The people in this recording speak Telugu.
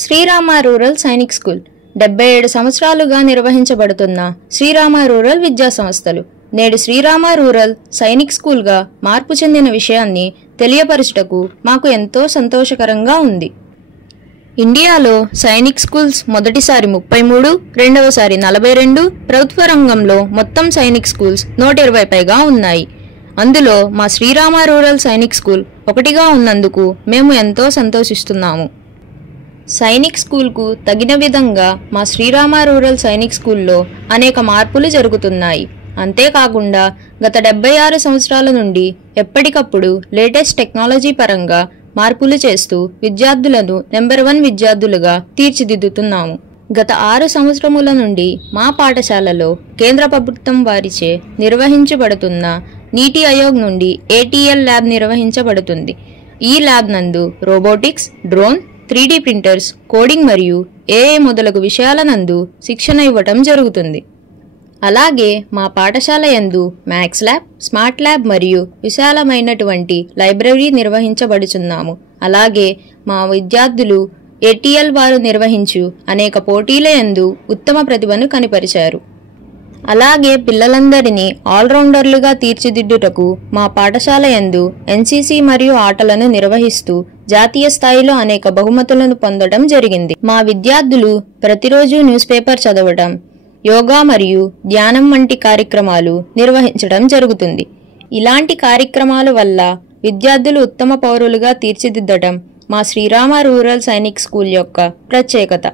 శ్రీరామ రూరల్ సైనిక్ స్కూల్ 77 సంవత్సరాలుగా నిర్వహించబడుతున్న శ్రీరామ రూరల్ విద్యా సంస్థలు నేడు శ్రీరామ రూరల్ సైనిక్ స్కూల్గా మార్పు చెందిన విషయాన్ని తెలియపరచుటకు మాకు ఎంతో సంతోషకరంగా ఉంది. ఇండియాలో సైనిక్ స్కూల్స్ మొదటిసారి 33, రెండవసారి 42, ప్రభుత్వ రంగంలో మొత్తం సైనిక్ స్కూల్స్ 120 పైగా ఉన్నాయి. అందులో మా శ్రీరామ రూరల్ సైనిక్ స్కూల్ ఒకటిగా ఉన్నందుకు మేము ఎంతో సంతోషిస్తున్నాము. సైనిక్ స్కూల్కు తగిన విధంగా మా శ్రీరామ రూరల్ సైనిక్ స్కూల్లో అనేక మార్పులు జరుగుతున్నాయి. అంతేకాకుండా గత 76 సంవత్సరాల నుండి ఎప్పటికప్పుడు లేటెస్ట్ టెక్నాలజీ పరంగా మార్పులు చేస్తూ విద్యార్థులను నెంబర్ 1 విద్యార్థులుగా తీర్చిదిద్దుతున్నాము. గత 6 సంవత్సరముల నుండి మా పాఠశాలలో కేంద్ర ప్రభుత్వం వారిచే నిర్వహించబడుతున్న నీతి ఆయోగ్ నుండి ATL ల్యాబ్ నిర్వహించబడుతుంది. ఈ ల్యాబ్ నందు robotics, drone, 3D printers, coding మరియు AI మొదలగు విషయాల నందు శిక్షణ ఇవ్వటం జరుగుతుంది. అలాగే మా పాఠశాల యందు మ్యాథ్స్ ల్యాబ్, స్మార్ట్ ల్యాబ్ మరియు విశాలమైనటువంటి లైబ్రరీ నిర్వహించబడుచున్నాము. అలాగే మా విద్యార్థులు ATL వారు నిర్వహించు అనేక పోటీల యందు ఉత్తమ ప్రతిభను కనిపరిచారు. అలాగే పిల్లలందరినీ ఆల్రౌండర్లుగా తీర్చిదిద్దుటకు మా పాఠశాల యందు NCC మరియు ఆటలను నిర్వహిస్తూ జాతీయ స్థాయిలో అనేక బహుమతులను పొందడం జరిగింది. మా విద్యార్థులు ప్రతిరోజు న్యూస్ పేపర్ చదవడం, యోగా మరియు ధ్యానం వంటి కార్యక్రమాలు నిర్వహించడం జరుగుతుంది. ఇలాంటి కార్యక్రమాల వల్ల విద్యార్థులు ఉత్తమ పౌరులుగా తీర్చిదిద్దడం మా శ్రీరామ రూరల్ సైనిక్ స్కూల్ యొక్క ప్రత్యేకత.